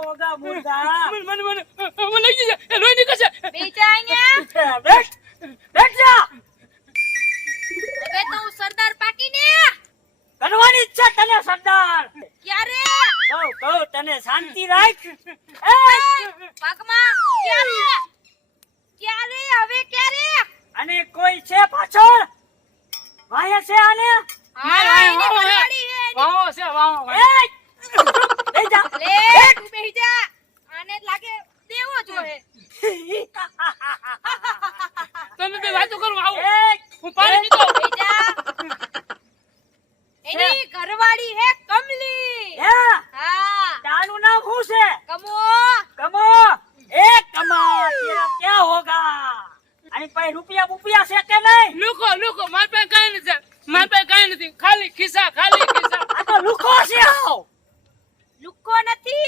होगा मुर्दा મને લઈ જા એ લોહી નીકળશે બેટા અહીંયા बैठ बैठ जा હવે તો હું સરદાર પાકીને કરવાની ઈચ્છા તને સરદાર ક્યારે કહું તને શાંતિ રાખ એ પગમાં ક્યારે હવે ક્યારે અને કોઈ છે પાછળ વાયા છે આને હા એની ઘરવાળી હે વાવો છે વાવો એ લઈ જા લે તું બેહી જા આને લાગે દેવો જોઈએ તમે બે વાતો કરો આવો એ હું પાણી પીતો બેહી જા એની ઘરવાળી હે કમલી હે હા તારું નામ શું છે કમો કમો એ કમા તેરા क्या होगा આની પાસે રૂપિયા બુપિયા છે કે નહીં લુકો માર પાસે કાઈ નથી માર પાસે કાઈ નથી ખાલી ખિસ્સા આ તો લુખો છે આવ લુક્કો નથી